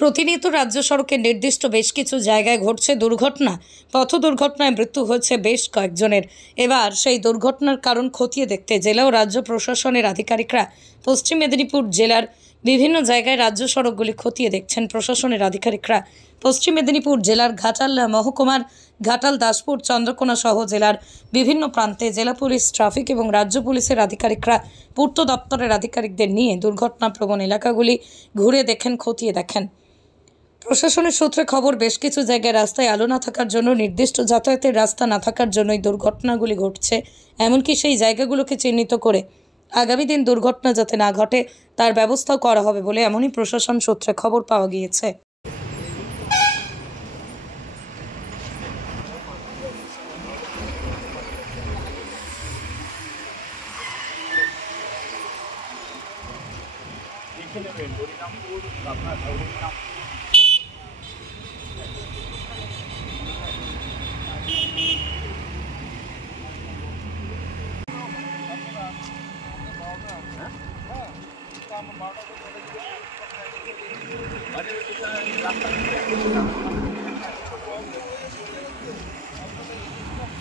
প্রতিনিয়ত রাজ্য সড়কের নির্দিষ্ট বেশ কিছু জায়গায় ঘটছে দুর্ঘটনা। পথ দুর্ঘটনায় মৃত্যু হয়েছে বেশ কয়েকজনের। এবার সেই দুর্ঘটনার কারণ খতিয়ে দেখতে জেলা ও রাজ্য প্রশাসনের আধিকারিকরা পশ্চিম মেদিনীপুর জেলার বিভিন্ন জায়গায় রাজ্য সড়কগুলি খতিয়ে দেখছেন। প্রশাসনের আধিকারিকরা পশ্চিম মেদিনীপুর জেলার ঘাটাল মহকুমার ঘাটাল, দাসপুর, চন্দ্রকোনা সহ জেলার বিভিন্ন প্রান্তে জেলা পুলিশ, ট্রাফিক এবং রাজ্য পুলিশের আধিকারিকরা পূর্ত দপ্তরের আধিকারিকদের নিয়ে দুর্ঘটনাপ্রবণ এলাকাগুলি ঘুরে দেখেন, খতিয়ে দেখেন। প্রশাসনের সূত্রে খবর, বেশ কিছু জায়গায় রাস্তায় আলো না থাকার জন্য, নির্দিষ্ট যাতায়াতের রাস্তা না থাকার জন্যই দুর্ঘটনাগুলি ঘটছে। এমনকি সেই জায়গাগুলোকে চিহ্নিত করে আগামী দিন দুর্ঘটনা যাতে না ঘটে তার ব্যবস্থাও করা হবে বলে এমনই প্রশাসন সূত্রে খবর পাওয়া গিয়েছে।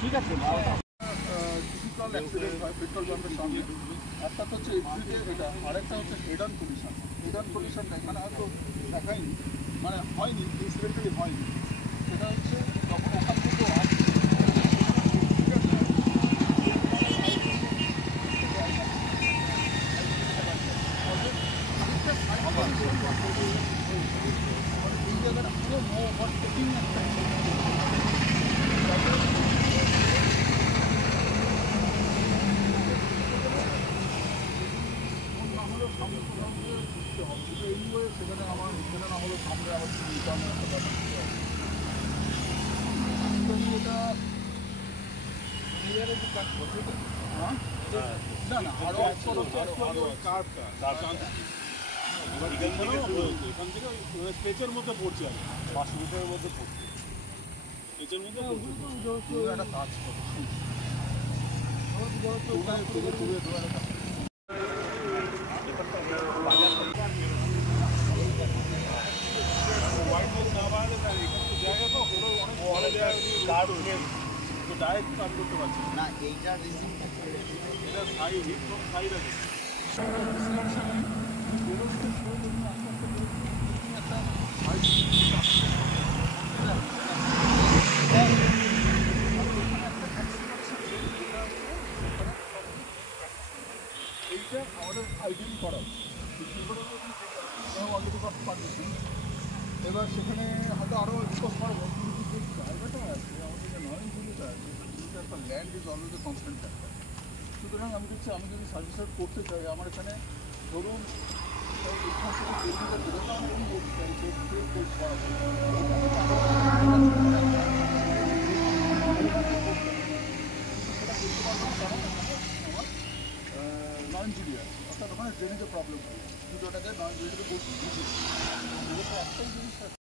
ঠিক আছে, ডিজিটাল অ্যাক্সিডেন্ট হয় পেট্রোল পাম্পের সামনে। একটা হচ্ছে এক্সিডে, এটা আরেকটা হচ্ছে head on position. Head on position এখানে হয়তো দেখায়নি, মানে হয়নি, ইনসিডেন্টালি হয়নি। সেটা হচ্ছে যখন ওখান থেকে আসছে, ঠিক আছে, এই জায়গাটা পুরো নো ওভারটেকিং একটা সেখানে আমার সেখানে না হলো সামনে আবার রিটার্নের একটা ব্যাপার ছিল। এটা না না আরো এখান থেকে স্টেচের মধ্যে পড়ছে, আর 500 মিটারের মধ্যে পড়ছে, স্টেচের মধ্যে একটা কাজ করে ডাইরেক্ট কাজ করতে পারছি না। এইটা এটা সাইড হিট ফ্রম সাইড আছে। এইটা আমাদের আইডেন্টি করা অলরেডি পারমিশন। এবার সেখানে হয়তো আরও রিকোয়েস্ট করবো, কিন্তু যে জায়গাটা আছে আমাদের যে নরেন্দ্রটা আছে, সেটা একটা land is always constant factor. সুতরাং আমি দেখছি, আমি যদি সার্ভিস করতে চাই, আমার এখানে ধরুন এখান থেকে কিলোমিটার দূরে আমি নয়ন জিবি আছে, অর্থাৎ ওখানে ড্রেনেজের প্রবলেম হয়। কিন্তু ওটাকে নয়ন জিবিতে বসে একটাই জিনিস